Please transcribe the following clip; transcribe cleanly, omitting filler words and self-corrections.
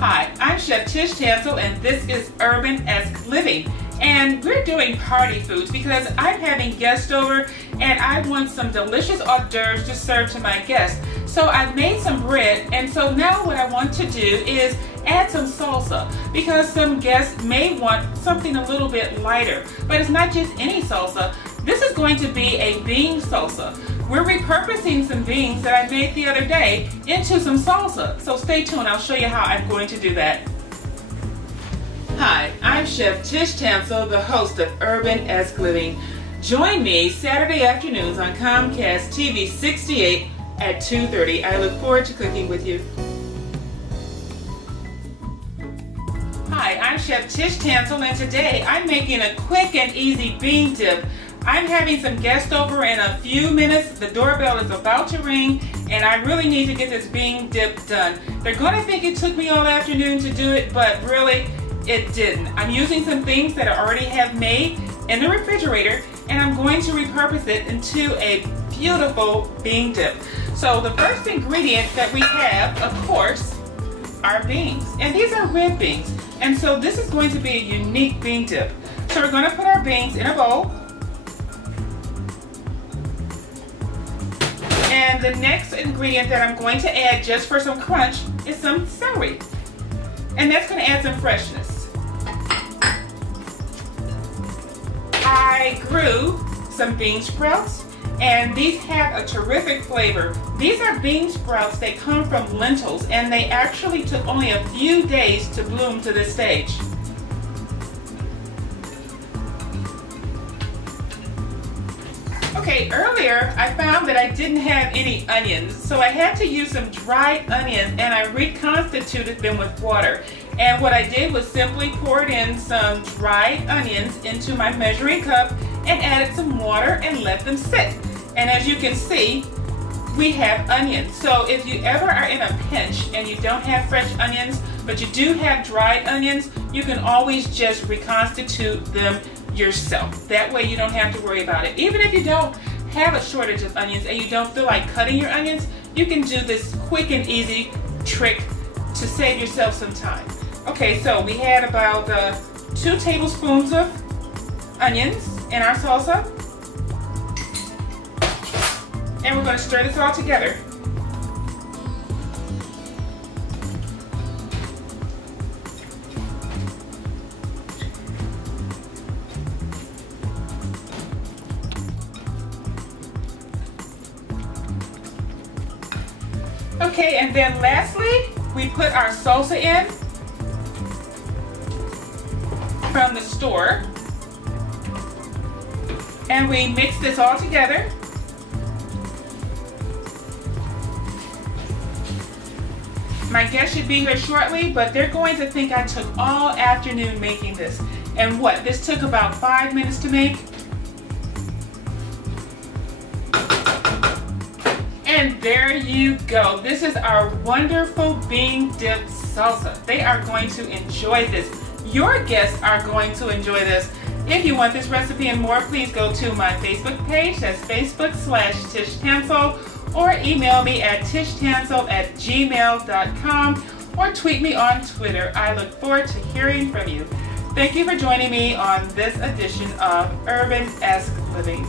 Hi, I'm Chef Tish Tansil and this is URBANesque Living. And we're doing party foods because I'm having guests over and I want some delicious hors d'oeuvres to serve to my guests. So I've made some bread, and so now what I want to do is add some salsa because some guests may want something a little bit lighter. But it's not just any salsa. This is going to be a bean salsa. We're repurposing some beans that I made the other day into some salsa. So stay tuned, I'll show you how I'm going to do that. Hi, I'm Chef Tish Tansil, the host of URBANesque Living. Join me Saturday afternoons on Comcast TV 68 at 2:30. I look forward to cooking with you. Hi, I'm Chef Tish Tansil and today I'm making a quick and easy bean dip. I'm having some guests over in a few minutes. The doorbell is about to ring and I really need to get this bean dip done. They're going to think it took me all afternoon to do it, but really it didn't. I'm using some things that I already have made in the refrigerator and I'm going to repurpose it into a beautiful bean dip. So the first ingredient that we have, of course, are beans. And these are red beans. And so this is going to be a unique bean dip. So we're going to put our beans in a bowl. And the next ingredient that I'm going to add just for some crunch is some celery. And that's going to add some freshness. I grew some bean sprouts and these have a terrific flavor. These are bean sprouts that come from lentils and they actually took only a few days to bloom to this stage. Okay, earlier I found that I didn't have any onions, so I had to use some dried onions and I reconstituted them with water. And what I did was simply poured in some dried onions into my measuring cup and added some water and let them sit. And as you can see, we have onions. So if you ever are in a pinch and you don't have fresh onions, but you do have dried onions, you can always just reconstitute them yourself. That way you don't have to worry about it. Even if you don't have a shortage of onions and you don't feel like cutting your onions, you can do this quick and easy trick to save yourself some time. Okay, so we had about 2 tablespoons of onions in our salsa. And we're going to stir this all together. Okay, and then lastly, we put our salsa in from the store. And we mix this all together. My guests should be here shortly, but they're going to think I took all afternoon making this. And what? This took about 5 minutes to make. And there you go. This is our wonderful bean dip salsa. They are going to enjoy this. Your guests are going to enjoy this. If you want this recipe and more, please go to my Facebook page. That's Facebook/Tish Tansil, or email me at tishtansil@gmail.com, or tweet me on Twitter. I look forward to hearing from you. Thank you for joining me on this edition of URBANesque Living.